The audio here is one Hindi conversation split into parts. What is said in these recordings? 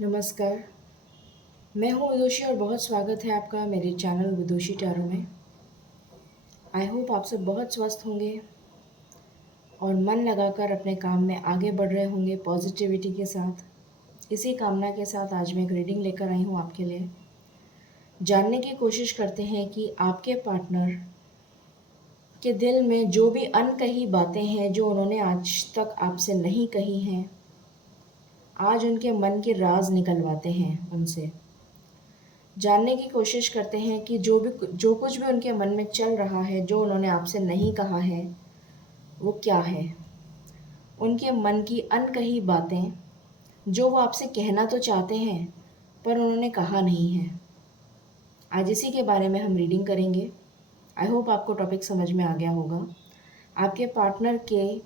नमस्कार। मैं हूँ विदुषी और बहुत स्वागत है आपका मेरे चैनल विदुषी टैरो में। आई होप आप सब बहुत स्वस्थ होंगे और मन लगाकर अपने काम में आगे बढ़ रहे होंगे पॉजिटिविटी के साथ। इसी कामना के साथ आज मैं एक रीडिंग लेकर आई हूँ आपके लिए। जानने की कोशिश करते हैं कि आपके पार्टनर के दिल में जो भी अनकही बातें हैं जो उन्होंने आज तक आपसे नहीं कही हैं, आज उनके मन के राज निकलवाते हैं उनसे। जानने की कोशिश करते हैं कि जो कुछ भी उनके मन में चल रहा है, जो उन्होंने आपसे नहीं कहा है, वो क्या है। उनके मन की अनकही बातें जो वो आपसे कहना तो चाहते हैं पर उन्होंने कहा नहीं है। आज इसी के बारे में हम रीडिंग करेंगे। आई होप आपको टॉपिक समझ में आ गया होगा। आपके पार्टनर के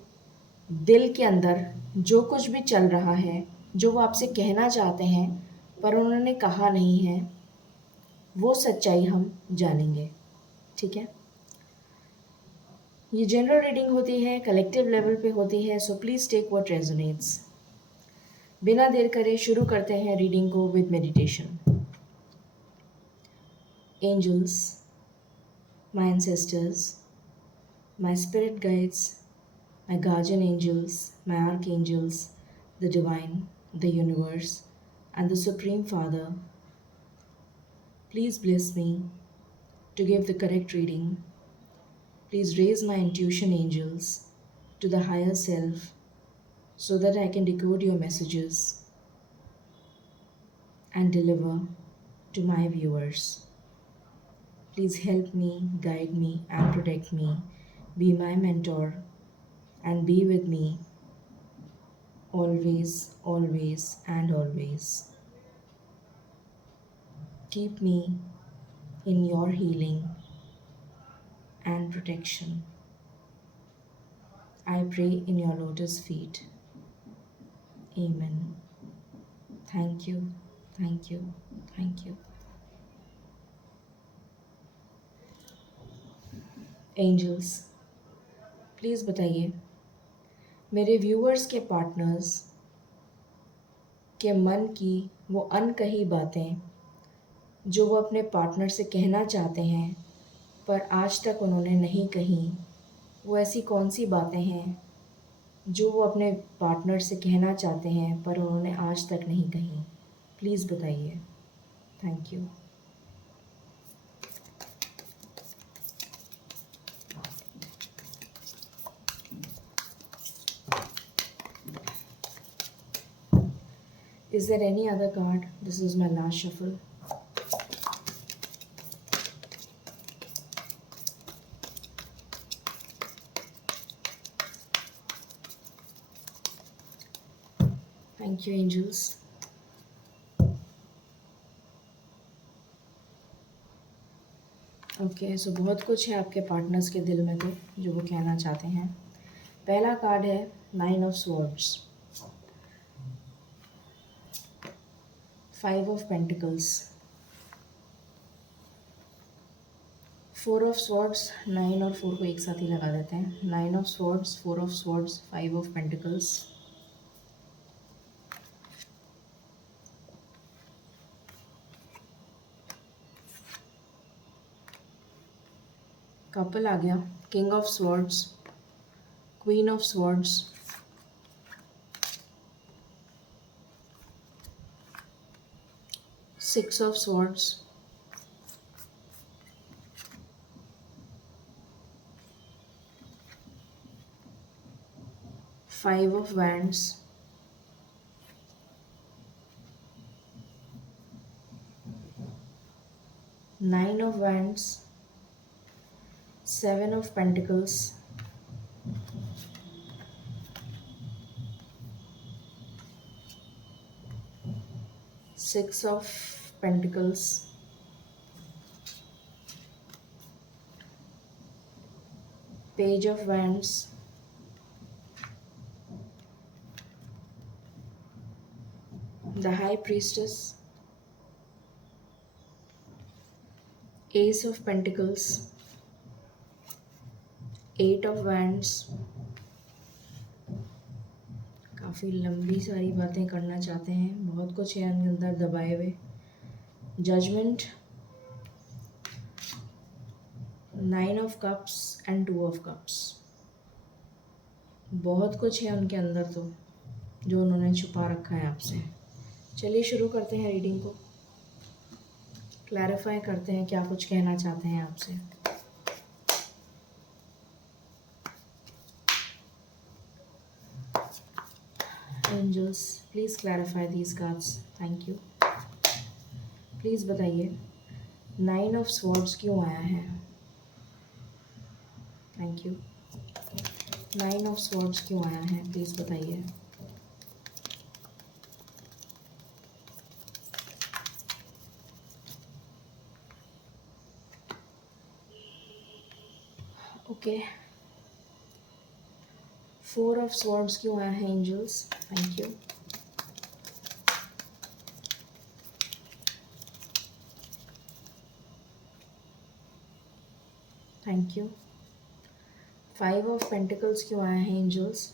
दिल के अंदर जो कुछ भी चल रहा है, जो वो आपसे कहना चाहते हैं पर उन्होंने कहा नहीं है, वो सच्चाई हम जानेंगे। ठीक है। ये जनरल रीडिंग होती है, कलेक्टिव लेवल पे होती है, so please take what resonates. बिना देर करे शुरू करते हैं रीडिंग को with meditation. Angels, my ancestors, my spirit guides, my guardian angels, my archangels, the divine, the universe and the Supreme Father, please bless me to give the correct reading. Please raise my intuition angels to the higher self so that I can decode your messages and deliver to my viewers. Please help me, guide me, and protect me. Be my mentor and be with me always, always, and always. Keep me in your healing and protection. I pray in your lotus feet. Amen. Thank you, thank you, thank you. Angels, please बताइए मेरे व्यूअर्स के पार्टनर्स के मन की वो अनकही बातें जो वो अपने पार्टनर से कहना चाहते हैं पर आज तक उन्होंने नहीं कही, वो ऐसी कौन सी बातें हैं जो वो अपने पार्टनर से कहना चाहते हैं पर उन्होंने आज तक नहीं कही। प्लीज़ बताइए। Thank you. Is there any other card? This is my last shuffle. Thank you, angels. Okay, so बहुत कुछ है आपके पार्टनर्स के दिल में तो जो वो कहना चाहते हैं। पहला कार्ड है 9 of swords, 5 of pentacles, 4 of swords. 9 और 4 को एक साथ ही लगा देते हैं। 9 of swords, 4 of swords, 5 of pentacles. Couple आ गया, king of swords, queen of swords, 6 of swords, 5 of wands, 9 of wands, 7 of pentacles, 6 of pentacles, page of wands, the high priestess, ace of pentacles, 8 of wands, काफ़ी लंबी सारी बातें करना चाहते हैं, बहुत कुछ है उनके अंदर दबाए हुए। Judgment, 9 of cups and 2 of cups. बहुत कुछ है उनके अंदर तो, जो उन्होंने छुपा रखा है आपसे। चलिए शुरू करते हैं रीडिंग को, क्लैरिफाई करते हैं क्या कुछ कहना चाहते हैं आपसे। Angels, please clarify these cards, thank you. Please बताइए 9 ऑफ स्वॉर्ड्स क्यों आया है? Thank you. 9 ऑफ स्वॉर्ड्स क्यों आया है, प्लीज़ बताइए। ओके, 4 ऑफ स्वॉर्ड्स क्यों आया है angels? Thank you. Thank you. 5 of pentacles क्यों आया है एंजल्स?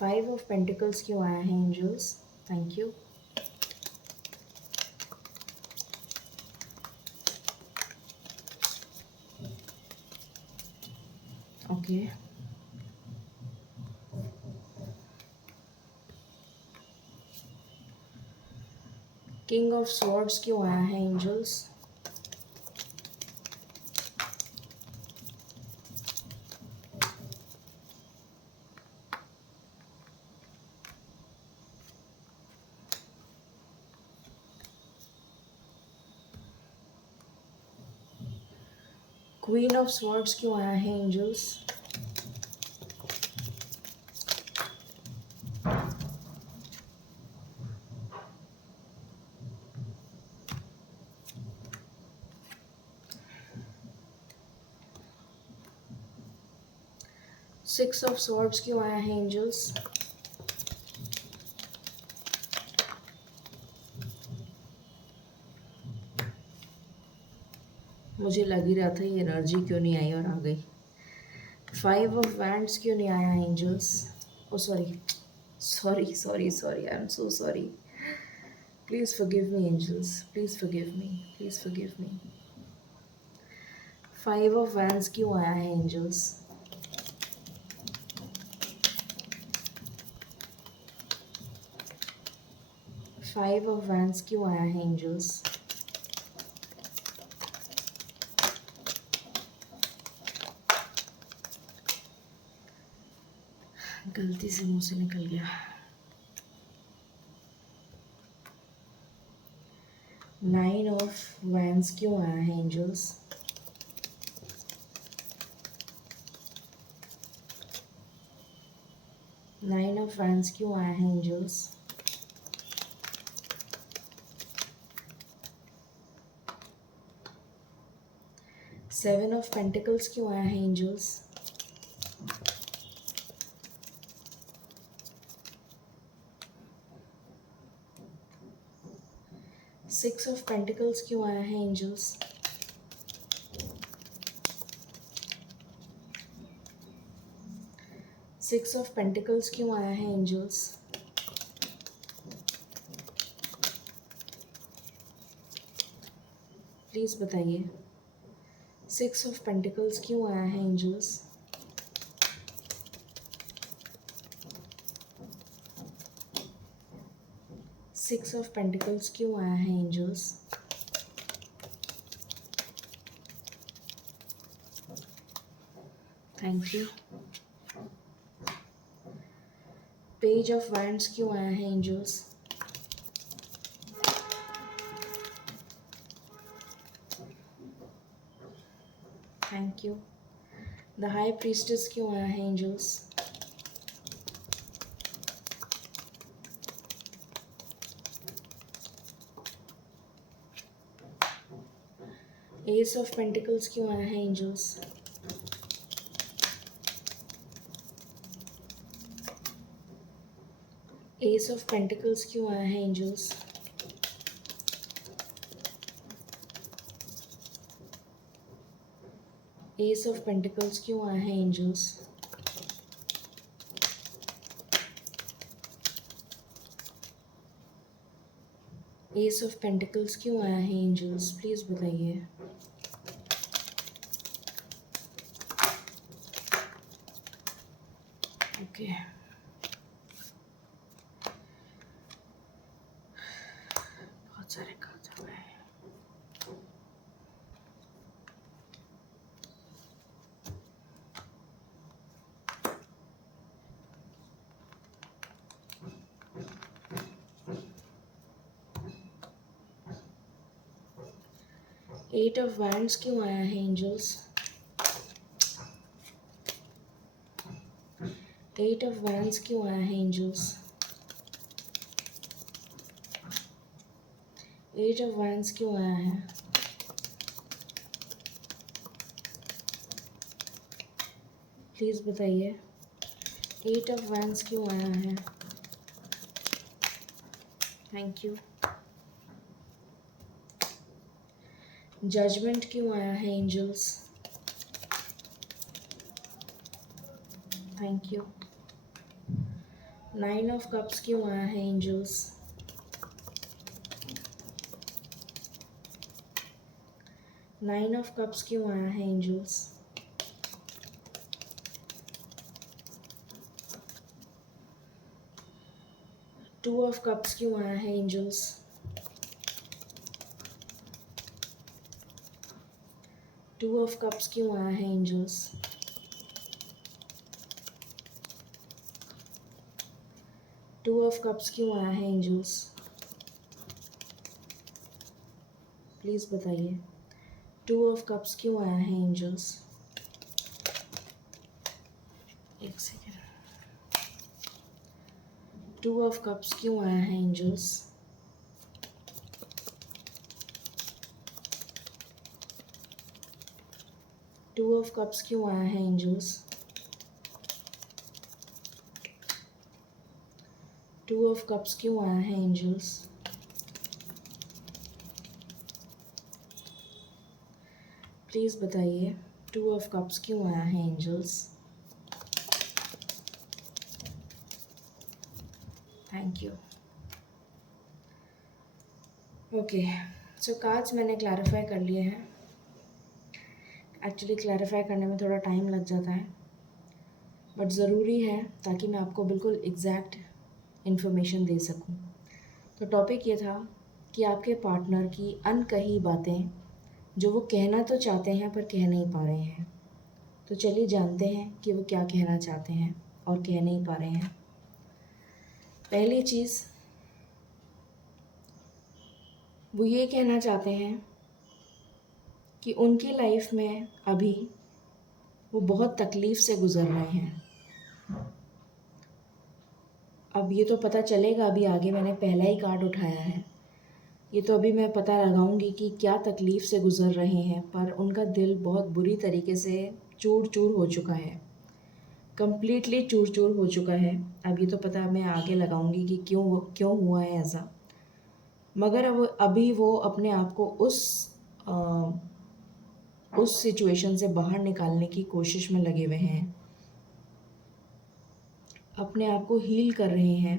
5 ऑफ पेंटिकल्स क्यों आया है angels? Thank you. Okay, king of swords क्यों आया है एंजल्स? क्वीन ऑफ स्वॉर्ड्स क्यों आया है एंजल्स? सिक्स ऑफ स्वॉर्ड्स क्यों आया है एंजल्स? मुझे लग ही रहा था ये एनर्जी क्यों नहीं आई और आ गई। 5 ऑफ वैंड्स क्यों नहीं आया angels? Oh sorry sorry sorry sorry, I am so sorry. Please forgive me angels, please forgive me, please forgive me. 5 of wands क्यों आया है एंजल्स? 5 ऑफ वैंड्स क्यों आया है एंजल्स? गलती से मुंह से निकल गया। 9 ऑफ वैंड्स क्यों आया है एंजल्स? 9 ऑफ वैंड्स क्यों आया है एंजल्स? 7 ऑफ पेंटिकल्स क्यों आया है एंजल्स? 6 ऑफ पेंटिकल्स क्यों आया है एंजल्स? 6 ऑफ पेंटिकल्स क्यों आया है एंजल्स? प्लीज़ बताइए 6 ऑफ पेंटिकल्स क्यों आया है एंजल्स? सिक्स ऑफ पेंटिकल्स क्यों आया है angels? Thank you. Page of wands क्यों आया है angels? Thank you. The high priestess क्यों आया है एंजल्स? एस ऑफ पेंटिकल्स क्यों आया है एंजल्स? एस ऑफ पेंटिकल्स क्यों आया है एंजल्स? एस ऑफ पेंटिकल्स क्यों आया है एंजल्स? एस ऑफ पेंटिकल्स क्यों आया है एंजल्स, प्लीज़ बताइए। ओके, बहुत सारे कार्ड्स आ गए हैं। एट ऑफ वैंड्स क्यों आया है एंजल्स? एट ऑफ वैंड्स क्यों आया है एंजल्स? एट ऑफ वैंड्स क्यों आया है? प्लीज़ बताइए, एट ऑफ वैंड्स क्यों आया है? Thank you. जजमेंट क्यों आया है angels? Thank you. Nine of cups क्यों आया है एंजल्स? नाइन ऑफ कप्स क्यों आया है एंजल्स? टू ऑफ कप्स क्यों आया है एंजल्स? टू ऑफ कप्स क्यों आया है एंजल्स? टू ऑफ कप्स क्यों आया है एंजल्स? प्लीज़ बताइए, टू ऑफ कप्स क्यों आया है एंजल्स? एक सेकेंड। टू ऑफ कप्स क्यों आया है एंजल्स? टू ऑफ कप्स क्यों आया है एंजल्स? टू ऑफ कप्स क्यों आया है एंजल्स? प्लीज़ बताइए, टू ऑफ कप्स क्यों आया है angels? Thank you. Okay, so cards मैंने क्लैरिफाई कर लिए हैं। एक्चुअली क्लैरिफाई करने में थोड़ा टाइम लग जाता है, बट ज़रूरी है ताकि मैं आपको बिल्कुल एग्जैक्ट इन्फॉर्मेशन दे सकूं। तो टॉपिक ये था कि आपके पार्टनर की अनकही बातें जो वो कहना तो चाहते हैं पर कह नहीं पा रहे हैं। तो चलिए जानते हैं कि वो क्या कहना चाहते हैं और कह नहीं पा रहे हैं। पहली चीज़, वो ये कहना चाहते हैं कि उनकी लाइफ में अभी वो बहुत तकलीफ़ से गुज़र रहे हैं। अब ये तो पता चलेगा, अभी आगे मैंने पहला ही कार्ड उठाया है, ये तो अभी मैं पता लगाऊंगी कि क्या तकलीफ़ से गुज़र रहे हैं, पर उनका दिल बहुत बुरी तरीके से चूर चूर हो चुका है, कम्प्लीटली चूर चूर हो चुका है। अब ये तो पता मैं आगे लगाऊंगी कि क्यों हुआ है ऐसा, मगर अब अभी वो अपने आप को उस सिचुएशन से बाहर निकालने की कोशिश में लगे हुए हैं, अपने आप को हील कर रहे हैं।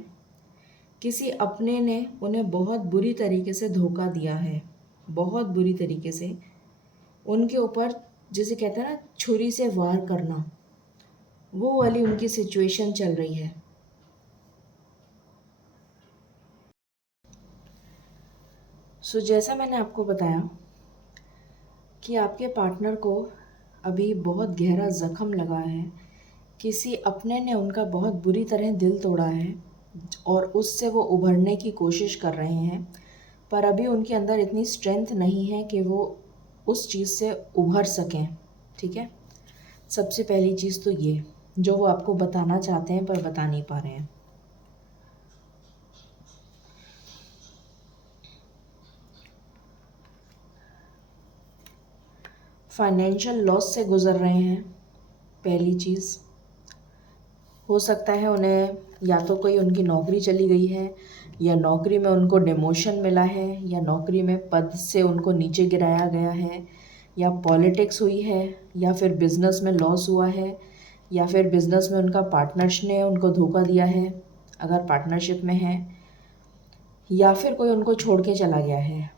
किसी अपने ने उन्हें बहुत बुरी तरीके से धोखा दिया है, बहुत बुरी तरीके से उनके ऊपर, जिसे कहते हैं ना छुरी से वार करना, वो वाली उनकी सिचुएशन चल रही है। सो जैसा मैंने आपको बताया कि आपके पार्टनर को अभी बहुत गहरा ज़ख्म लगा है, किसी अपने ने उनका बहुत बुरी तरह दिल तोड़ा है और उससे वो उभरने की कोशिश कर रहे हैं, पर अभी उनके अंदर इतनी स्ट्रेंथ नहीं है कि वो उस चीज़ से उभर सकें। ठीक है, सबसे पहली चीज़ तो ये जो वो आपको बताना चाहते हैं पर बता नहीं पा रहे हैं। फाइनेंशियल लॉस से गुज़र रहे हैं। पहली चीज़, हो सकता है उन्हें या तो कोई उनकी नौकरी चली गई है, या नौकरी में उनको डिमोशन मिला है, या नौकरी में पद से उनको नीचे गिराया गया है, या पॉलिटिक्स हुई है, या फिर बिज़नेस में लॉस हुआ है, या फिर बिज़नेस में उनका पार्टनर्स ने उनको धोखा दिया है अगर पार्टनरशिप में है, या फिर कोई उनको छोड़ के चला गया है,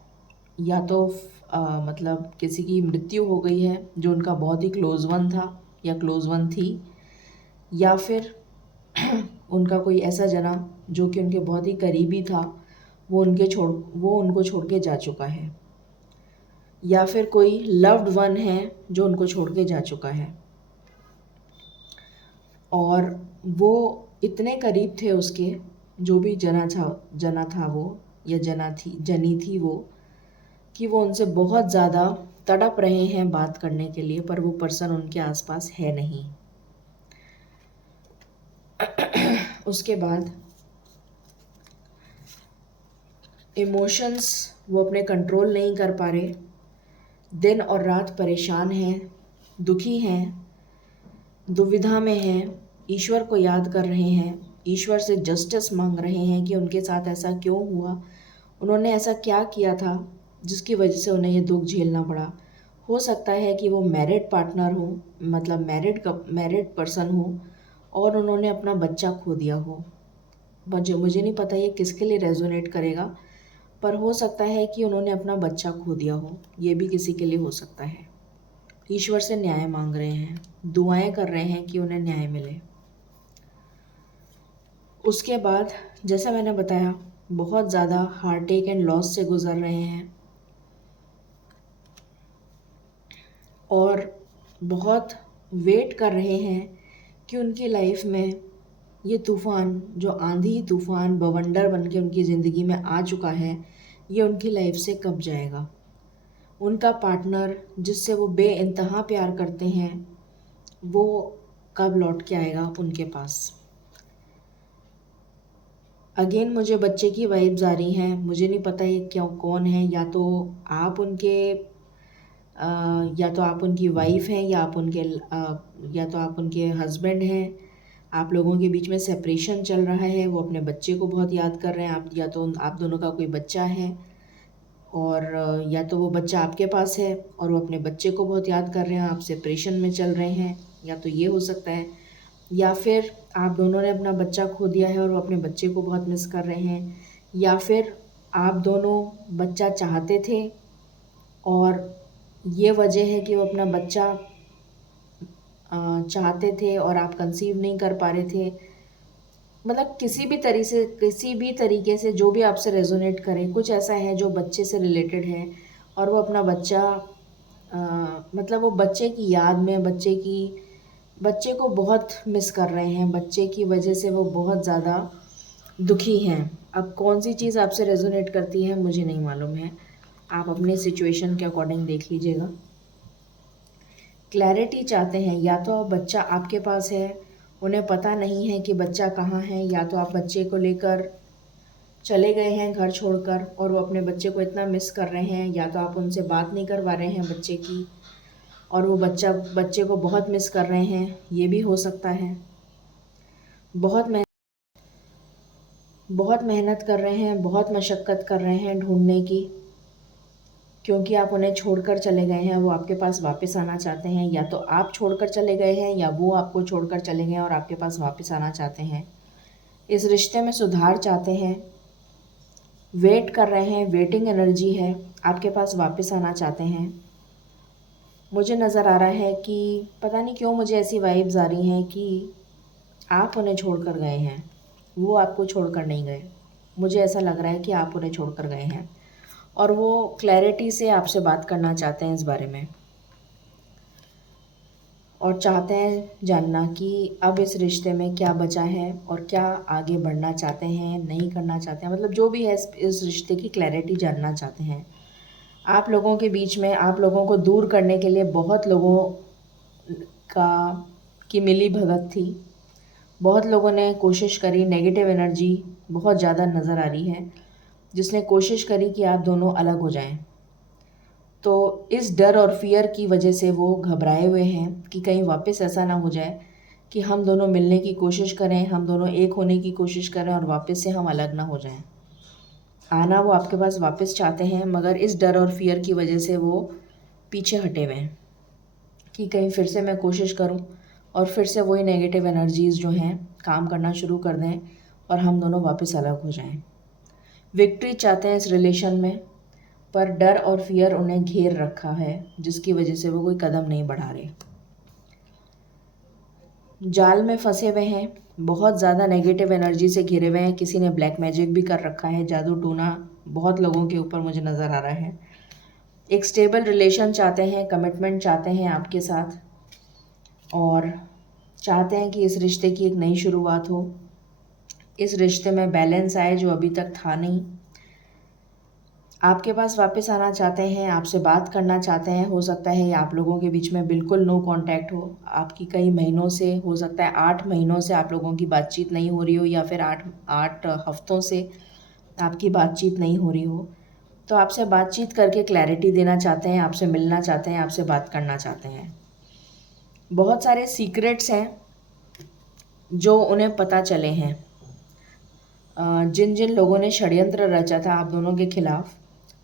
या तो मतलब किसी की मृत्यु हो गई है जो उनका बहुत ही क्लोज़ वन था या क्लोज़ वन थी, या फिर उनका कोई ऐसा जना जो कि उनके बहुत ही करीबी था, वो उनको छोड़ के जा चुका है, या फिर कोई लव्ड वन है जो उनको छोड़ के जा चुका है और वो इतने करीब थे उसके, जो भी जना था वो या जनी थी वो, कि वो उनसे बहुत ज़्यादा तड़प रहे हैं बात करने के लिए, पर वो पर्सन उनके आसपास है नहीं। उसके बाद इमोशंस वो अपने कंट्रोल नहीं कर पा रहे, दिन और रात परेशान हैं, दुखी हैं, दुविधा में हैं, ईश्वर को याद कर रहे हैं, ईश्वर से जस्टिस मांग रहे हैं कि उनके साथ ऐसा क्यों हुआ, उन्होंने ऐसा क्या किया था जिसकी वजह से उन्हें ये दुख झेलना पड़ा। हो सकता है कि वो मैरिड पार्टनर हो, मतलब मैरिड पर्सन हो, और उन्होंने अपना बच्चा खो दिया हो। मुझे नहीं पता ये किसके लिए रेजोनेट करेगा, पर हो सकता है कि उन्होंने अपना बच्चा खो दिया हो, ये भी किसी के लिए हो सकता है। ईश्वर से न्याय मांग रहे हैं, दुआएं कर रहे हैं कि उन्हें न्याय मिले। उसके बाद जैसा मैंने बताया, बहुत ज़्यादा हार्ट अटैक एंड लॉस से गुज़र रहे हैं और बहुत वेट कर रहे हैं कि उनकी लाइफ में ये तूफ़ान, जो आंधी तूफ़ान बवंडर बन के उनकी ज़िंदगी में आ चुका है, ये उनकी लाइफ से कब जाएगा। उनका पार्टनर जिससे वो बेइंतहा प्यार करते हैं, वो कब लौट के आएगा उनके पास। अगेन मुझे बच्चे की वाइब्स आ रही हैं, मुझे नहीं पता ये क्यों कौन है, या तो आप उनकी वाइफ हैं, या तो आप उनके हस्बैंड हैं। आप लोगों के बीच में सेपरेशन चल रहा है, वो अपने बच्चे को बहुत याद कर रहे हैं, या तो आप दोनों का कोई बच्चा है, और या तो वो बच्चा आपके पास है और वो अपने बच्चे को बहुत याद कर रहे हैं, आप सेपरेशन में चल रहे हैं, या तो ये हो सकता है, या फिर आप दोनों ने अपना बच्चा खो दिया है और वो अपने बच्चे को बहुत मिस कर रहे हैं, या फिर आप दोनों बच्चा चाहते थे और ये वजह है कि वो अपना बच्चा चाहते थे और आप कंसीव नहीं कर पा रहे थे। मतलब किसी भी तरीके से जो भी आपसे रेजोनेट करे, कुछ ऐसा है जो बच्चे से रिलेटेड है, और वो अपना बच्चा मतलब वो बच्चे की याद में बच्चे को बहुत मिस कर रहे हैं, बच्चे की वजह से वो बहुत ज़्यादा दुखी हैं। अब कौन सी चीज़ आपसे रेजोनेट करती है मुझे नहीं मालूम है, आप अपने सिचुएशन के अकॉर्डिंग देख लीजिएगा। क्लैरिटी चाहते हैं, या तो बच्चा आपके पास है, उन्हें पता नहीं है कि बच्चा कहाँ है, या तो आप बच्चे को लेकर चले गए हैं घर छोड़कर और वो अपने बच्चे को इतना मिस कर रहे हैं, या तो आप उनसे बात नहीं करवा रहे हैं बच्चे की और वो बच्चे को बहुत मिस कर रहे हैं, ये भी हो सकता है। बहुत मेहनत कर रहे हैं, बहुत मशक्क़त कर रहे हैं ढूंढने की, क्योंकि आप उन्हें छोड़कर चले गए हैं, वो आपके पास वापस आना चाहते हैं, या तो आप छोड़कर चले गए हैं या वो आपको छोड़कर चले गए हैं और आपके पास वापस आना चाहते हैं। इस रिश्ते में सुधार चाहते हैं, वेट कर रहे हैं, वेटिंग एनर्जी है, आपके पास वापस आना चाहते हैं। मुझे नज़र आ रहा है कि पता नहीं क्यों मुझे ऐसी वाइब्स आ रही हैं कि आप उन्हें छोड़कर गए हैं, वो आपको छोड़कर नहीं गए। मुझे ऐसा लग रहा है कि आप उन्हें छोड़कर गए हैं और वो क्लैरिटी से आपसे बात करना चाहते हैं इस बारे में, और चाहते हैं जानना कि अब इस रिश्ते में क्या बचा है और क्या आगे बढ़ना चाहते हैं, नहीं करना चाहते हैं, मतलब जो भी है इस रिश्ते की क्लैरिटी जानना चाहते हैं। आप लोगों के बीच में आप लोगों को दूर करने के लिए बहुत लोगों का की मिली भगत थी, बहुत लोगों ने कोशिश करी, नेगेटिव एनर्जी बहुत ज़्यादा नज़र आ रही है जिसने कोशिश करी कि आप दोनों अलग हो जाएं। तो इस डर और फियर की वजह से वो घबराए हुए हैं कि कहीं वापस ऐसा ना हो जाए कि हम दोनों मिलने की कोशिश करें, हम दोनों एक होने की कोशिश करें और वापस से हम अलग ना हो जाएं। आना वो आपके पास वापस चाहते हैं, मगर इस डर और फियर की वजह से वो पीछे हटे हुए हैं कि कहीं फिर से मैं कोशिश करूं और फिर से वही नेगेटिव एनर्जीज़ जो हैं काम करना शुरू कर दें और हम दोनों वापस अलग हो जाएं। विक्ट्री चाहते हैं इस रिलेशन में, पर डर और फियर उन्हें घेर रखा है, जिसकी वजह से वो कोई कदम नहीं बढ़ा रहे। जाल में फंसे हुए हैं, बहुत ज़्यादा नेगेटिव एनर्जी से घिरे हुए हैं। किसी ने ब्लैक मैजिक भी कर रखा है, जादू टूना बहुत लोगों के ऊपर मुझे नज़र आ रहा है। एक स्टेबल रिलेशन चाहते हैं, कमिटमेंट चाहते हैं आपके साथ, और चाहते हैं कि इस रिश्ते की एक नई शुरुआत हो, इस रिश्ते में बैलेंस आए जो अभी तक था नहीं। आपके पास वापस आना चाहते हैं, आपसे बात करना चाहते हैं। हो सकता है आप लोगों के बीच में बिल्कुल नो कांटेक्ट हो, आपकी कई महीनों से, हो सकता है 8 महीनों से आप लोगों की बातचीत नहीं हो रही हो, या फिर 8 हफ्तों से आपकी बातचीत नहीं हो रही हो। तो आपसे बातचीत करके क्लैरिटी देना चाहते हैं, आपसे मिलना चाहते हैं, आपसे बात करना चाहते हैं। बहुत सारे सीक्रेट्स हैं जो उन्हें पता चले हैं। जिन जिन लोगों ने षड्यंत्र रचा था आप दोनों के खिलाफ,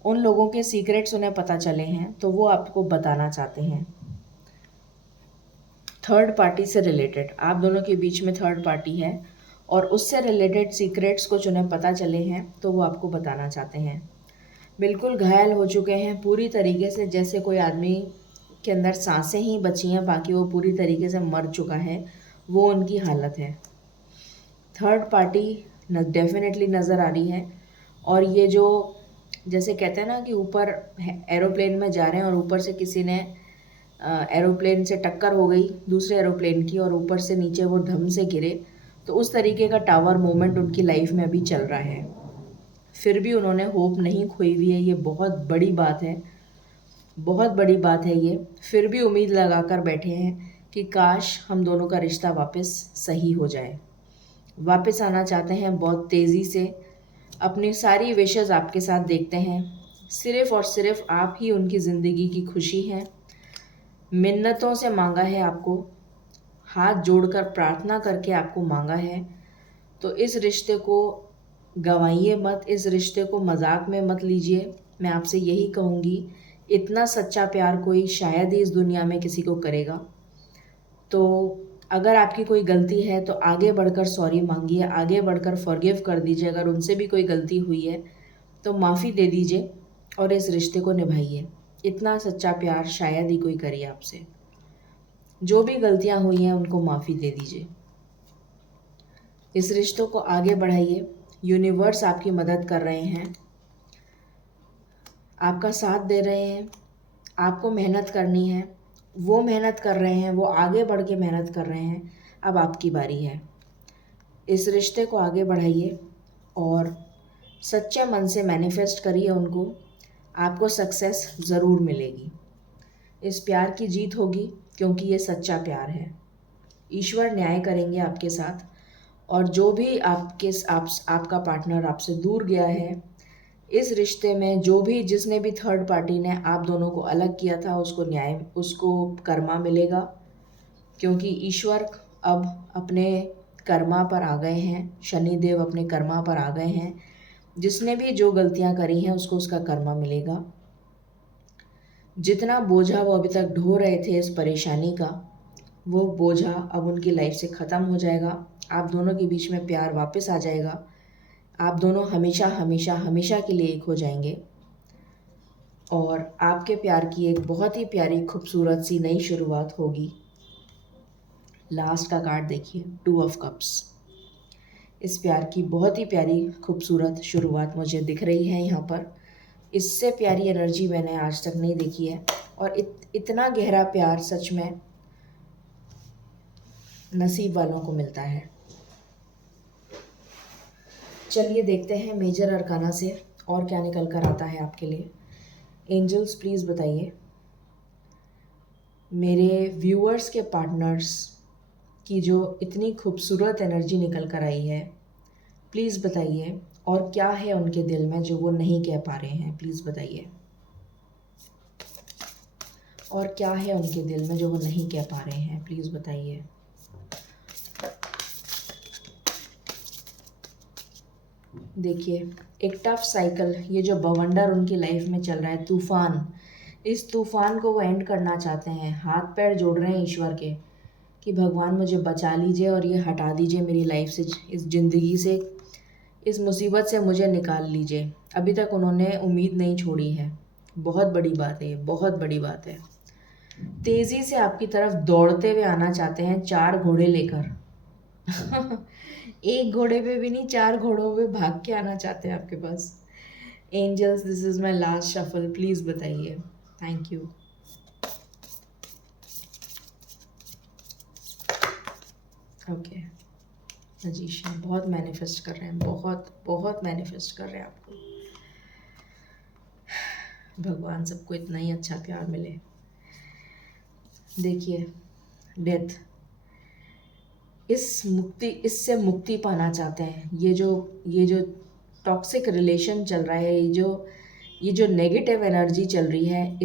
उन लोगों के सीक्रेट्स उन्हें पता चले हैं, तो वो आपको बताना चाहते हैं। थर्ड पार्टी से रिलेटेड, आप दोनों के बीच में थर्ड पार्टी है और उससे रिलेटेड सीक्रेट्स कुछ उन्हें पता चले हैं, तो वो आपको बताना चाहते हैं। बिल्कुल घायल हो चुके हैं पूरी तरीके से, जैसे कोई आदमी के अंदर सांसें ही बची हैं, बाकी वो पूरी तरीके से मर चुका है, वो उनकी हालत है। थर्ड पार्टी डेफिनेटली नज़र आ रही है। और ये जो, जैसे कहते हैं ना कि ऊपर एरोप्लेन में जा रहे हैं और ऊपर से किसी ने एरोप्लेन से टक्कर हो गई दूसरे एरोप्लेन की और ऊपर से नीचे वो धम से गिरे, तो उस तरीके का टावर मोमेंट उनकी लाइफ में अभी चल रहा है। फिर भी उन्होंने होप नहीं खोई हुई है, ये बहुत बड़ी बात है, बहुत बड़ी बात है ये। फिर भी उम्मीद लगा कर बैठे हैं कि काश हम दोनों का रिश्ता वापस सही हो जाए। वापस आना चाहते हैं बहुत तेज़ी से, अपनी सारी विशेज़ आपके साथ देखते हैं। सिर्फ़ और सिर्फ आप ही उनकी ज़िंदगी की खुशी हैं। मिन्नतों से मांगा है आपको, हाथ जोड़कर प्रार्थना करके आपको मांगा है। तो इस रिश्ते को गंवाइए मत, इस रिश्ते को मजाक में मत लीजिए। मैं आपसे यही कहूँगी, इतना सच्चा प्यार कोई शायद ही इस दुनिया में किसी को करेगा। तो अगर आपकी कोई गलती है तो आगे बढ़कर सॉरी मांगिए, आगे बढ़कर फॉरगिव कर दीजिए। अगर उनसे भी कोई गलती हुई है तो माफ़ी दे दीजिए और इस रिश्ते को निभाइए। इतना सच्चा प्यार शायद ही कोई करे आपसे। जो भी गलतियां हुई हैं उनको माफ़ी दे दीजिए। इस रिश्तों को आगे बढ़ाइए। यूनिवर्स आपकी मदद कर रहे हैं, आपका साथ दे रहे हैं। आपको मेहनत करनी है, वो मेहनत कर रहे हैं, वो आगे बढ़ के मेहनत कर रहे हैं। अब आपकी बारी है। इस रिश्ते को आगे बढ़ाइए और सच्चे मन से मैनिफेस्ट करिए उनको। आपको सक्सेस ज़रूर मिलेगी। इस प्यार की जीत होगी, क्योंकि ये सच्चा प्यार है। ईश्वर न्याय करेंगे आपके साथ। और जो भी आपका पार्टनर आपसे दूर गया है, इस रिश्ते में जो भी, जिसने भी थर्ड पार्टी ने आप दोनों को अलग किया था, उसको न्याय, उसको कर्मा मिलेगा। क्योंकि ईश्वर अब अपने कर्मा पर आ गए हैं, शनिदेव अपने कर्मा पर आ गए हैं। जिसने भी जो गलतियां करी हैं उसको उसका कर्मा मिलेगा। जितना बोझा वो अभी तक ढो रहे थे इस परेशानी का, वो बोझा अब उनकी लाइफ से ख़त्म हो जाएगा। आप दोनों के बीच में प्यार वापस आ जाएगा। आप दोनों हमेशा हमेशा हमेशा के लिए एक हो जाएंगे और आपके प्यार की एक बहुत ही प्यारी खूबसूरत सी नई शुरुआत होगी। लास्ट का कार्ड देखिए, 2 ऑफ कप्स। इस प्यार की बहुत ही प्यारी खूबसूरत शुरुआत मुझे दिख रही है यहाँ पर। इससे प्यारी एनर्जी मैंने आज तक नहीं देखी है और इतना गहरा प्यार सच में नसीब वालों को मिलता है। चलिए देखते हैं मेजर अरकाना से और क्या निकल कर आता है आपके लिए। एंजल्स प्लीज़ बताइए, मेरे व्यूअर्स के पार्टनर्स की जो इतनी खूबसूरत एनर्जी निकल कर आई है, प्लीज़ बताइए। और क्या है उनके दिल में जो वो नहीं कह पा रहे हैं, प्लीज़ बताइए। और क्या है उनके दिल में जो वो नहीं कह पा रहे हैं, प्लीज़ बताइए। देखिए, एक टफ साइकिल, ये जो बवंडर उनकी लाइफ में चल रहा है, तूफान, इस तूफान को वो एंड करना चाहते हैं, हाथ पैर जोड़ रहे हैं ईश्वर के कि भगवान मुझे बचा लीजिए और ये हटा दीजिए मेरी लाइफ से, इस ज़िंदगी से, इस मुसीबत से मुझे निकाल लीजिए। अभी तक उन्होंने उम्मीद नहीं छोड़ी है। बहुत बड़ी बात है ये, बहुत बड़ी बात है। तेज़ी से आपकी तरफ दौड़ते हुए आना चाहते हैं 4 घोड़े लेकर। एक घोड़े पे भी नहीं, 4 घोड़ों पे भाग के आना चाहते हैं आपके पास। Angels, this is my last shuffle, please बताइए। Thank you. ओके, मजीशियन बहुत मैनिफेस्ट कर रहे हैं, बहुत बहुत मैनिफेस्ट कर रहे हैं आपको। भगवान सबको इतना ही अच्छा प्यार मिले। देखिए, डेथ, इससे मुक्ति पाना चाहते हैं। ये जो टॉक्सिक रिलेशन चल रहा है, ये जो नेगेटिव एनर्जी चल रही है,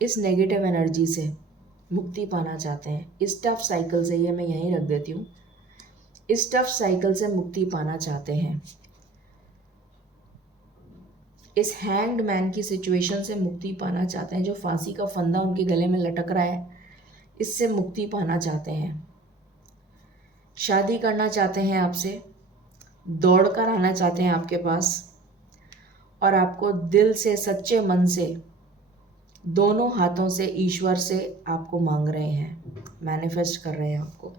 इस नेगेटिव एनर्जी से मुक्ति पाना चाहते हैं। इस टफ साइकिल से, ये मैं यहीं रख देती हूँ, इस टफ साइकिल से मुक्ति पाना चाहते हैं। इस हैंग्ड मैन की सिचुएशन से मुक्ति पाना चाहते हैं। जो फांसी का फंदा उनके गले में लटक रहा है, इससे मुक्ति पाना चाहते हैं। शादी करना चाहते हैं आपसे, दौड़ कर आना चाहते हैं आपके पास, और आपको दिल से, सच्चे मन से, दोनों हाथों से, ईश्वर से आपको मांग रहे हैं, मैनिफेस्ट कर रहे हैं आपको।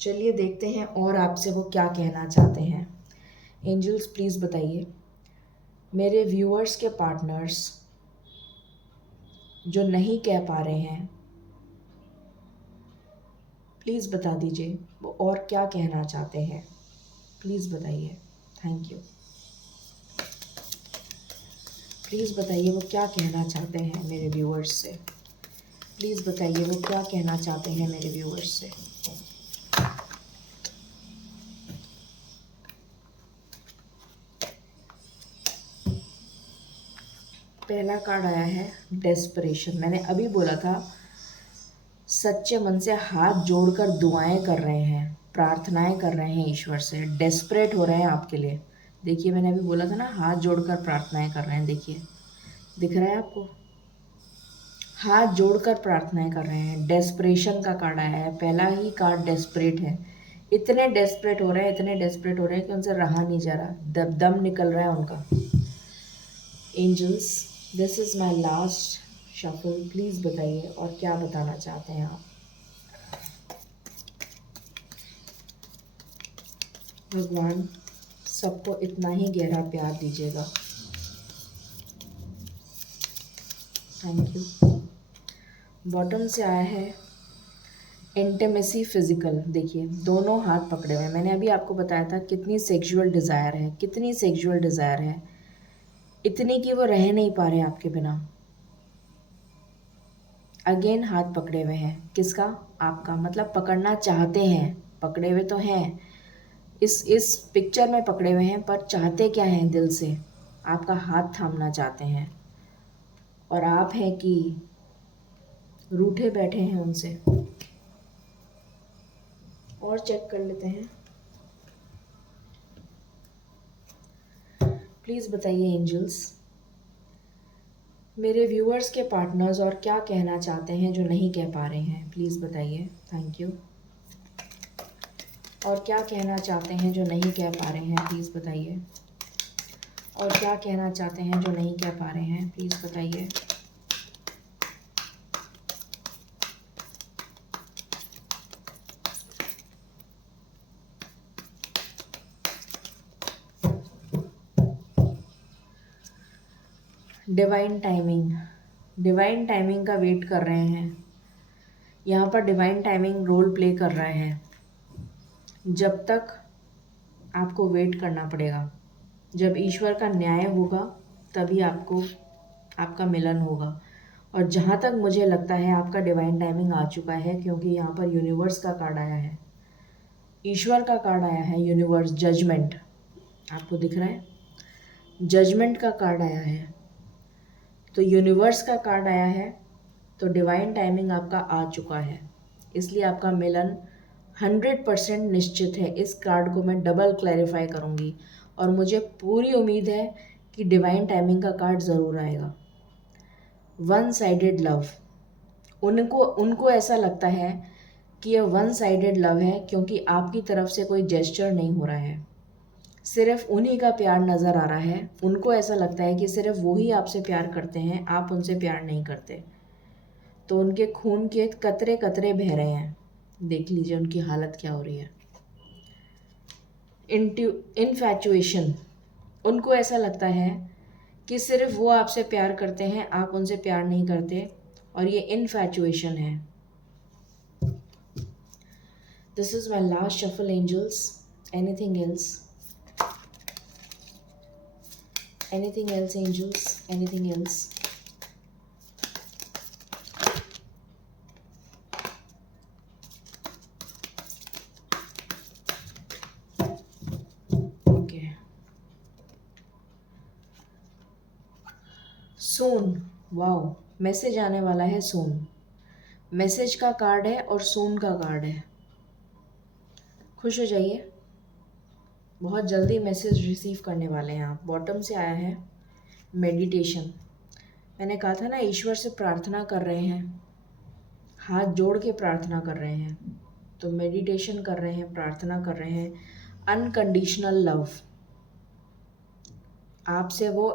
चलिए देखते हैं और आपसे वो क्या कहना चाहते हैं। एंजल्स, प्लीज़ बताइए। मेरे व्यूअर्स के पार्टनर्स जो नहीं कह पा रहे हैं, प्लीज़ बता दीजिए वो और क्या कहना चाहते हैं। प्लीज़ बताइए। Thank you. प्लीज़ बताइए वो क्या कहना चाहते हैं मेरे व्यूअर्स से। प्लीज़ बताइए वो क्या कहना चाहते हैं मेरे व्यूअर्स से। पहला कार्ड आया है डेस्परेशन। मैंने अभी बोला था सच्चे मन से हाथ जोड़कर दुआएं कर रहे हैं, प्रार्थनाएं कर रहे हैं ईश्वर से, डेस्परेट हो रहे हैं आपके लिए। देखिए, मैंने अभी बोला था ना, हाथ जोड़कर प्रार्थनाएं कर रहे हैं। देखिए, दिख रहा है आपको? हाथ जोड़कर प्रार्थनाएं कर रहे हैं। डेस्परेशन का कार्ड आया है, पहला ही कार्ड डेस्परेट है। इतने डेस्परेट हो रहे हैं, इतने डेस्परेट हो रहे हैं कि उनसे रहा नहीं जा रहा, दम निकल रहा है उनका। Angels, this is my last shuffle, please बताइए और क्या बताना चाहते हैं आप। भगवान सबको इतना ही गहरा प्यार दीजिएगा। Thank you. बॉटम से आया है इंटीमेसी फिजिकल। देखिए, दोनों हाथ पकड़े हुए हैं। मैंने अभी आपको बताया था कितनी सेक्सुअल डिज़ायर है, कितनी सेक्सुअल डिज़ायर है, इतनी कि वो रह नहीं पा रहे आपके बिना। अगेन हाथ पकड़े हुए हैं। किसका? आपका। मतलब पकड़ना चाहते हैं, पकड़े हुए तो हैं, इस पिक्चर में पकड़े हुए हैं, पर चाहते क्या हैं दिल से? आपका हाथ थामना चाहते हैं। और आप हैं कि रूठे बैठे हैं उनसे। और चेक कर लेते हैं। प्लीज़ बताइए एंजल्स, मेरे व्यूअर्स के पार्टनर्स और क्या कहना चाहते हैं जो नहीं कह पा रहे हैं। प्लीज़ बताइए। Thank you. और क्या कहना चाहते हैं जो नहीं कह पा रहे हैं, प्लीज़ बताइए। और क्या कहना चाहते हैं जो नहीं कह पा रहे हैं, प्लीज़ बताइए। डिवाइन टाइमिंग, डिवाइन टाइमिंग का वेट कर रहे हैं। यहाँ पर डिवाइन टाइमिंग रोल प्ले कर रहा है। जब तक आपको वेट करना पड़ेगा, जब ईश्वर का न्याय होगा तभी आपका मिलन होगा। और जहाँ तक मुझे लगता है आपका डिवाइन टाइमिंग आ चुका है, क्योंकि यहाँ पर यूनिवर्स का कार्ड आया है, ईश्वर का कार्ड आया है, यूनिवर्स, जजमेंट। आपको दिख रहा है? जजमेंट का कार्ड आया है, तो यूनिवर्स का कार्ड आया है, तो डिवाइन टाइमिंग आपका आ चुका है। इसलिए आपका मिलन 100% निश्चित है। इस कार्ड को मैं डबल क्लैरिफाई करूँगी और मुझे पूरी उम्मीद है कि डिवाइन टाइमिंग का कार्ड ज़रूर आएगा। One sided love. उनको उनको ऐसा लगता है कि यह वन साइडेड लव है, क्योंकि आपकी तरफ से कोई जेस्चर नहीं हो रहा है, सिर्फ उन्हीं का प्यार नज़र आ रहा है। उनको ऐसा लगता है कि सिर्फ वो ही आपसे प्यार करते हैं, आप उनसे प्यार नहीं करते। तो उनके खून के कतरे कतरे बह रहे हैं। देख लीजिए उनकी हालत क्या हो रही है। इनफैचुएशन, उनको ऐसा लगता है कि सिर्फ वो आपसे प्यार करते हैं, आप उनसे प्यार नहीं करते, और ये इनफैचुएशन है। This is my last shuffle angels. Anything else? Anything else, angels? Anything else? Okay. Soon. Wow, message आने वाला है soon। मैसेज का कार्ड है और soon का कार्ड है। खुश हो जाइए, बहुत जल्दी मैसेज रिसीव करने वाले हैं आप। बॉटम से आया है मेडिटेशन। मैंने कहा था ना, ईश्वर से प्रार्थना कर रहे हैं, हाथ जोड़ के प्रार्थना कर रहे हैं। तो मेडिटेशन कर रहे हैं, प्रार्थना कर रहे हैं। अनकंडीशनल लव, आपसे वो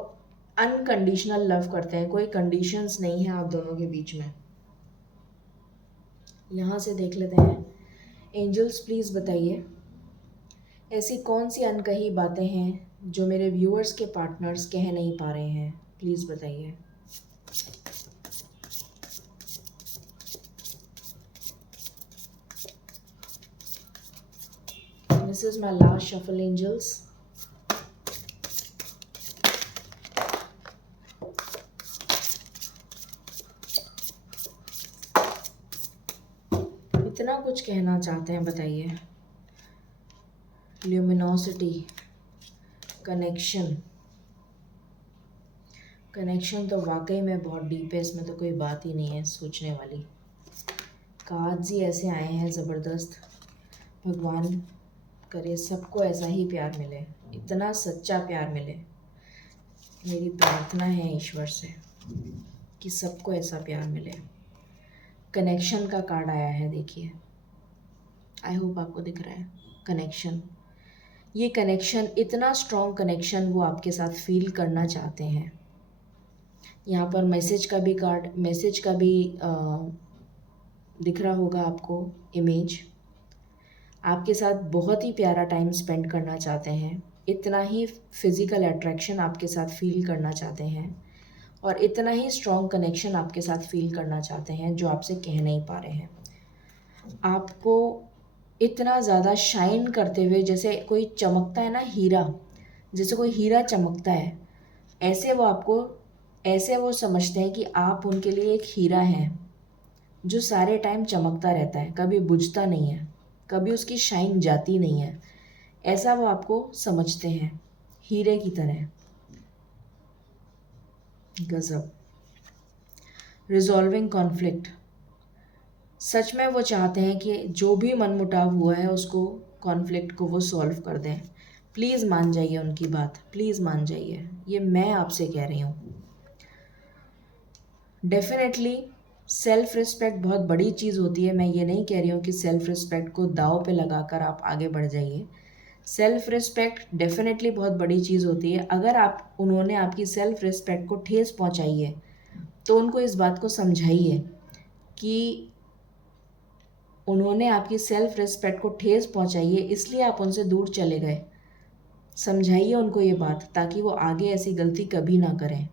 अनकंडीशनल लव करते हैं, कोई कंडीशंस नहीं है आप दोनों के बीच में। यहाँ से देख लेते हैं। एंजल्स प्लीज़ बताइए, ऐसी कौन सी अनकही बातें हैं जो मेरे व्यूअर्स के पार्टनर्स कह नहीं पा रहे हैं? प्लीज़ बताइए। This is my last shuffle angels. इतना कुछ कहना चाहते हैं, बताइए। Luminosity, connection. कनेक्शन तो वाकई में बहुत डीप है, इसमें तो कोई बात ही नहीं है सोचने वाली। कार्ड्स ही ऐसे आए हैं ज़बरदस्त। भगवान करे सबको ऐसा ही प्यार मिले, इतना सच्चा प्यार मिले। मेरी प्रार्थना है ईश्वर से कि सबको ऐसा प्यार मिले। कनेक्शन का कार्ड आया है, देखिए। आई होप आपको दिख रहा है कनेक्शन। ये कनेक्शन, इतना स्ट्रॉन्ग कनेक्शन वो आपके साथ फील करना चाहते हैं। यहाँ पर मैसेज का भी कार्ड, मैसेज का भी दिख रहा होगा आपको इमेज। आपके साथ बहुत ही प्यारा टाइम स्पेंड करना चाहते हैं, इतना ही फिज़िकल अट्रैक्शन आपके साथ फील करना चाहते हैं, और इतना ही स्ट्रॉन्ग कनेक्शन आपके साथ फील करना चाहते हैं जो आपसे कह नहीं पा रहे हैं। आपको इतना ज़्यादा शाइन करते हुए, जैसे कोई चमकता है ना हीरा, जैसे कोई हीरा चमकता है, ऐसे वो आपको, ऐसे वो समझते हैं कि आप उनके लिए एक हीरा हैं जो सारे टाइम चमकता रहता है, कभी बुझता नहीं है, कभी उसकी शाइन जाती नहीं है। ऐसा वो आपको समझते हैं, हीरे की तरह। गजब। रिजॉल्विंग कॉन्फ्लिक्ट, सच में वो चाहते हैं कि जो भी मनमुटाव हुआ है उसको, कॉन्फ्लिक्ट को वो सॉल्व कर दें। प्लीज़ मान जाइए उनकी बात, प्लीज़ मान जाइए, ये मैं आपसे कह रही हूँ। डेफिनेटली सेल्फ़ रिस्पेक्ट बहुत बड़ी चीज़ होती है। मैं ये नहीं कह रही हूँ कि सेल्फ़ रिस्पेक्ट को दांव पे लगाकर आप आगे बढ़ जाइए। सेल्फ़ रिस्पेक्ट डेफिनेटली बहुत बड़ी चीज़ होती है। अगर उन्होंने आपकी सेल्फ़ रिस्पेक्ट को ठेस पहुँचाई है तो उनको इस बात को समझाइए कि उन्होंने आपकी सेल्फ़ रिस्पेक्ट को ठेस पहुँचाई है, इसलिए आप उनसे दूर चले गए। समझाइए उनको ये बात, ताकि वो आगे ऐसी गलती कभी ना करें।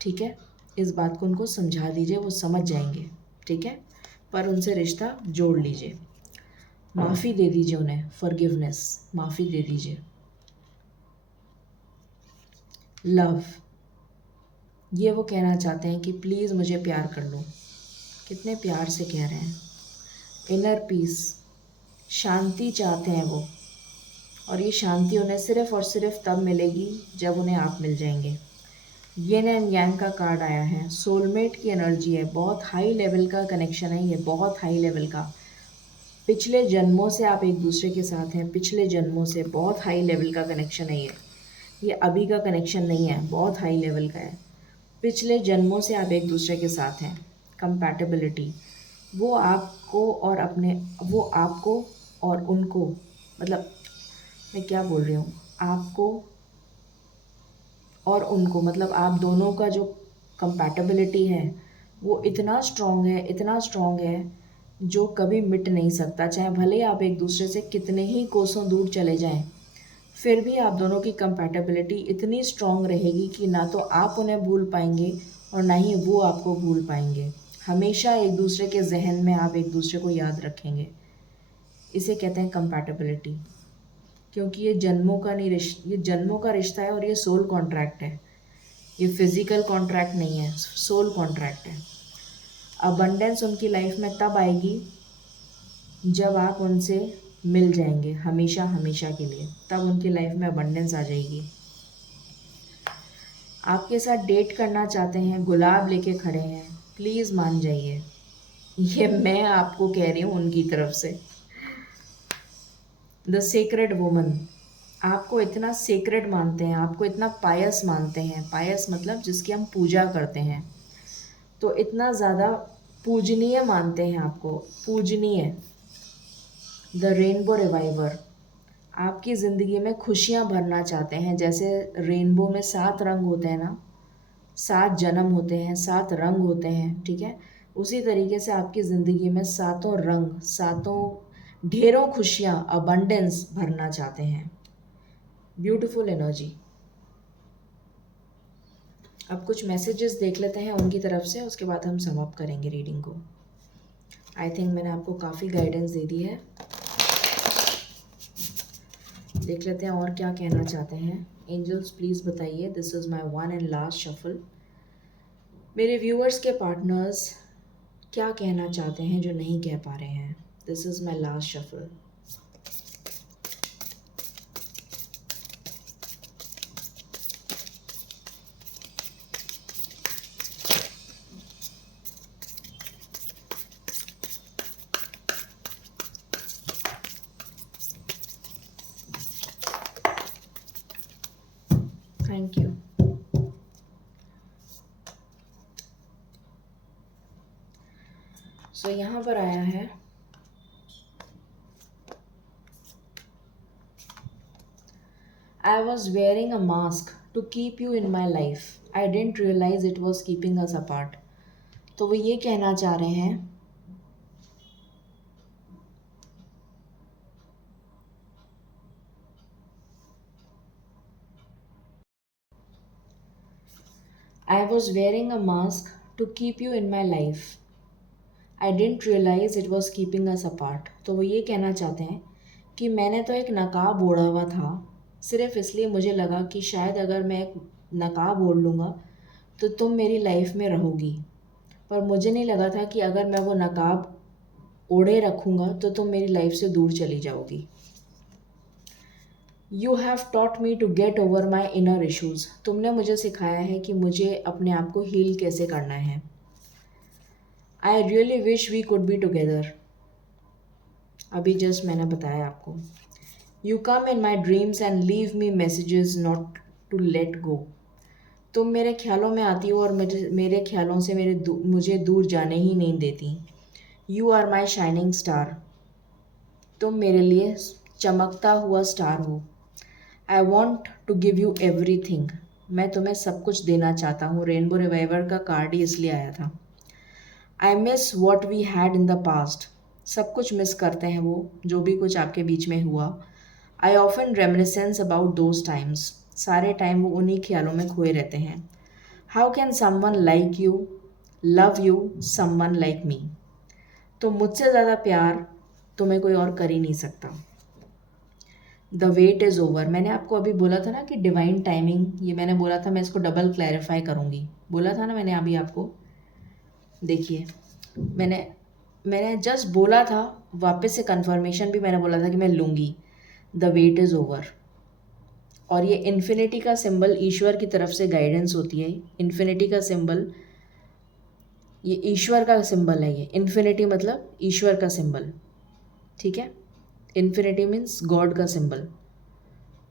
ठीक है, इस बात को उनको समझा दीजिए, वो समझ जाएंगे। ठीक है, पर उनसे रिश्ता जोड़ लीजिए, माफ़ी दे दीजिए उन्हें, फॉरगिवनेस, माफ़ी दे दीजिए। लव, ये वो कहना चाहते हैं कि प्लीज़ मुझे प्यार कर लो। कितने प्यार से कह रहे हैं। इनर पीस, शांति चाहते हैं वो, और ये शांति उन्हें सिर्फ़ और सिर्फ तब मिलेगी जब उन्हें आप मिल जाएंगे। येन एंड यांग का कार्ड आया है, सोलमेट की एनर्जी है, बहुत हाई लेवल का कनेक्शन है ये, बहुत हाई लेवल का। पिछले जन्मों से आप एक दूसरे के साथ हैं, पिछले जन्मों से बहुत हाई लेवल का कनेक्शन है ये अभी का कनेक्शन नहीं है, बहुत हाई लेवल का है। पिछले जन्मों से आप एक दूसरे के साथ हैं। कंपैटिबिलिटी, वो आपको और अपने वो आपको और उनको, मतलब मैं क्या बोल रही हूँ, आपको और उनको, मतलब आप दोनों का जो कंपैटिबिलिटी है वो इतना स्ट्रॉन्ग है, इतना स्ट्रॉन्ग है, जो कभी मिट नहीं सकता। चाहे भले ही आप एक दूसरे से कितने ही कोसों दूर चले जाएं, फिर भी आप दोनों की कंपैटिबिलिटी इतनी स्ट्रॉन्ग रहेगी कि ना तो आप उन्हें भूल पाएंगे और ना ही वो आपको भूल पाएंगे। हमेशा एक दूसरे के जहन में आप एक दूसरे को याद रखेंगे। इसे कहते हैं कंपैटिबिलिटी। क्योंकि ये जन्मों का रिश्ता है और ये सोल कॉन्ट्रैक्ट है। ये फिजिकल कॉन्ट्रैक्ट नहीं है, सोल कॉन्ट्रैक्ट है। अबंडेंस उनकी लाइफ में तब आएगी जब आप उनसे मिल जाएंगे, हमेशा हमेशा के लिए, तब उनकी लाइफ में अबंडेंस आ जाएगी। आपके साथ डेट करना चाहते हैं, गुलाब लेके खड़े हैं, प्लीज़ मान जाइए। ये मैं आपको कह रही हूँ उनकी तरफ से। द सेक्रेड वुमन, आपको इतना सेक्रेड मानते हैं, आपको इतना पायस मानते हैं। पायस मतलब जिसकी हम पूजा करते हैं, तो इतना ज़्यादा पूजनीय मानते हैं आपको, पूजनीय। द रेनबो रिवाइवर, आपकी ज़िंदगी में खुशियाँ भरना चाहते हैं। जैसे रेनबो में 7 रंग होते हैं ना, 7 जन्म होते हैं, 7 रंग होते हैं, ठीक है। उसी तरीके से आपकी ज़िंदगी में सातों रंग, सातों ढेरों खुशियाँ, अबंडेंस भरना चाहते हैं। Beautiful energy. अब कुछ मैसेजेस देख लेते हैं उनकी तरफ से, उसके बाद हम समाप्त करेंगे रीडिंग को। आई थिंक मैंने आपको काफ़ी गाइडेंस दे दी है। देख लेते हैं और क्या कहना चाहते हैं एंजल्स। प्लीज़ बताइए। This is my one and last shuffle. मेरे व्यूअर्स के पार्टनर्स क्या कहना चाहते हैं जो नहीं कह पा रहे हैं। This is my last shuffle. Thank you. So यहाँ पर आया है I was wearing a mask to keep you in my life. I didn't realize it was keeping us apart. तो वो ये कहना चाह रहे हैं I was wearing a mask to keep you in my life. I didn't realize it was keeping us apart. तो वो ये कहना चाहते हैं कि मैंने तो एक नकाब ओढ़ा हुआ था, सिर्फ इसलिए मुझे लगा कि शायद अगर मैं एक नकाब ओढ़ लूँगा तो तुम मेरी लाइफ में रहोगी। पर मुझे नहीं लगा था कि अगर मैं वो नकाब ओढ़े रखूँगा तो तुम मेरी लाइफ से दूर चली जाओगी। You have taught me to get over my inner issues. तुमने मुझे सिखाया है कि मुझे अपने आप को हील कैसे करना है। I really wish we could be together. अभी जस्ट मैंने बताया आपको। You come in my dreams and leave me messages not to let go. तुम मेरे ख्यालों में आती हो और मेरे ख्यालों से मुझे दूर जाने ही नहीं देती। You are my shining star. तुम मेरे लिए चमकता हुआ स्टार हो। I want to give you everything. मैं तुम्हें सब कुछ देना चाहता हूँ। रेनबो रिवाइवर का कार्ड ही इसलिए आया था। I miss what we had in the past. सब कुछ मिस करते हैं वो, जो भी कुछ आपके बीच में हुआ। I often reminiscence about those times. सारे टाइम वो उन्हीं ख्यालों में खोए रहते हैं। How can someone like you love you someone like me. तो मुझसे ज़्यादा प्यार तुम्हें कोई और कर ही नहीं सकता। The wait is over. मैंने आपको अभी बोला था ना कि डिवाइन टाइमिंग, ये मैंने बोला था, मैं इसको डबल क्लैरिफाई करूँगी। बोला था ना मैंने अभी आपको। देखिए, मैंने मैंने जस्ट बोला था, वापस से कंफर्मेशन भी मैंने बोला था कि मैं लूँगी। The wait is over. और ये इन्फिनिटी का सिंबल ईश्वर की तरफ से गाइडेंस होती है। इन्फिनिटी का सिंबल, ये ईश्वर का सिंबल है। ये इन्फिनिटी मतलब ईश्वर का सिंबल, ठीक है। इन्फिनिटी मीन्स गॉड का सिंबल।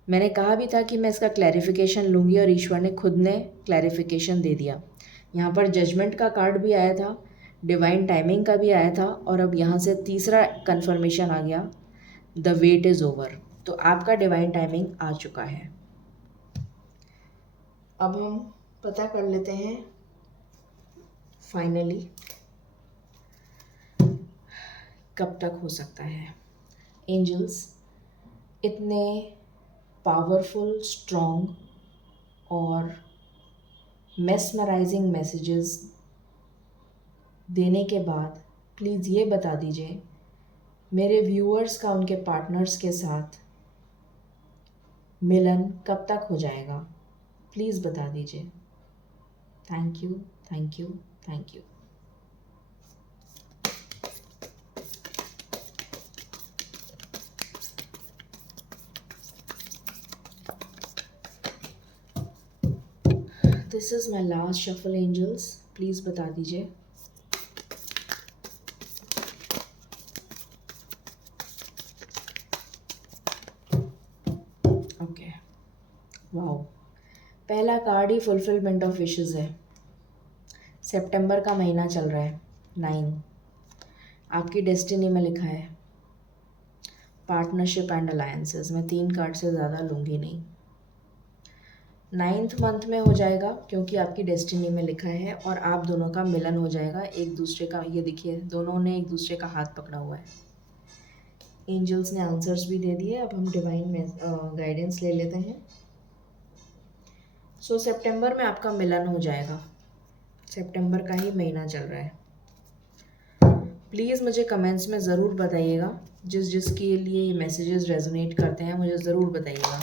मैंने कहा भी था कि मैं इसका क्लैरिफिकेशन लूँगी और ईश्वर ने खुद ने क्लैरिफिकेशन दे दिया। यहाँ पर जजमेंट का कार्ड भी आया था, डिवाइन टाइमिंग का भी आया था, और अब यहाँ से तीसरा कन्फर्मेशन आ गया, द वेट इज़ ओवर। तो आपका डिवाइन टाइमिंग आ चुका है। अब हम पता कर लेते हैं फाइनली कब तक हो सकता है। एंजल्स इतने पावरफुल, स्ट्रॉन्ग और मेस्मराइजिंग मैसेजेस देने के बाद प्लीज़ ये बता दीजिए मेरे व्यूअर्स का उनके पार्टनर्स के साथ मिलन कब तक हो जाएगा। प्लीज़ बता दीजिए। Thank you, thank you, thank you. This is my last shuffle angels, please बता दीजिए। ओके, वाओ, पहला कार्ड ही फुलफिलमेंट ऑफ विशेस है। सितंबर का महीना चल रहा है, 9, आपकी डेस्टिनी में लिखा है पार्टनरशिप एंड अलायंसेस। मैं 3 कार्ड से ज़्यादा लूँगी नहीं। 9th मंथ में हो जाएगा क्योंकि आपकी डेस्टिनी में लिखा है, और आप दोनों का मिलन हो जाएगा एक दूसरे का। ये देखिए, दोनों ने एक दूसरे का हाथ पकड़ा हुआ है। एंजल्स ने आंसर्स भी दे दिए। अब हम डिवाइन में गाइडेंस ले लेते हैं। सो सितंबर में आपका मिलन हो जाएगा। सितंबर का ही महीना चल रहा है। प्लीज़ मुझे कमेंट्स में ज़रूर बताइएगा, जिसके लिए ये मैसेजेस रेजोनेट करते हैं मुझे ज़रूर बताइएगा।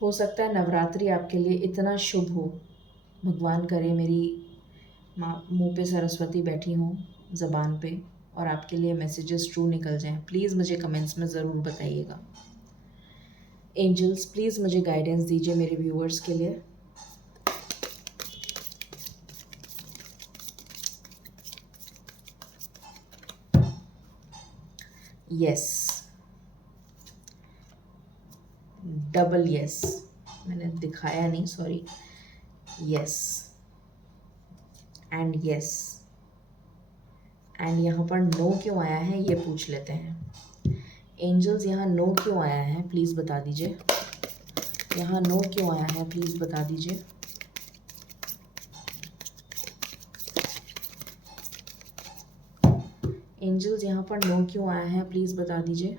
हो सकता है नवरात्रि आपके लिए इतना शुभ हो, भगवान करे मेरी माँ मुँह पे सरस्वती बैठी हों, ज़बान पे, और आपके लिए मैसेजेस ट्रू निकल जाएं। प्लीज़ मुझे कमेंट्स में ज़रूर बताइएगा। एंजल्स प्लीज़ मुझे गाइडेंस दीजिए मेरे व्यूअर्स के लिए। यस, डबल यस, मैंने दिखाया नहीं, sorry. Yes and yes, and यहाँ पर नो क्यों आया है ये पूछ लेते हैं। एंजल्स यहाँ नो क्यों आया है प्लीज़ बता दीजिए। यहाँ नो क्यों आया है प्लीज़ बता दीजिए। एंजल्स यहाँ पर नो क्यों आया है प्लीज़ बता दीजिए।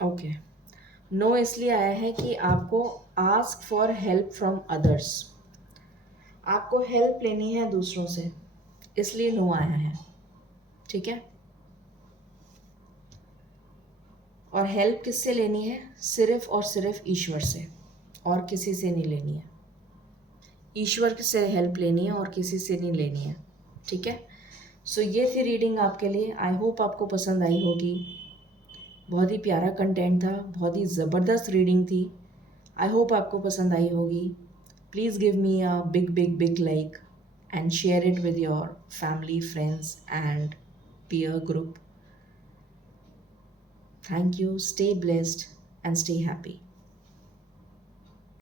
ओके, नो इसलिए आया है कि आपको ask for help from others, आपको हेल्प लेनी है दूसरों से, इसलिए नो आया है। ठीक है, और हेल्प किससे लेनी है? सिर्फ और सिर्फ ईश्वर से, और किसी से नहीं लेनी है। ईश्वर से हेल्प लेनी है और किसी से नहीं लेनी है। ठीक है, सो ये थी रीडिंग आपके लिए। आई होप आपको पसंद आई होगी। बहुत ही प्यारा कंटेंट था, बहुत ही ज़बरदस्त रीडिंग थी। आई होप आपको पसंद आई होगी। Please give me a big big big like and share it with your family, friends and peer group. Thank you. Stay blessed and stay happy.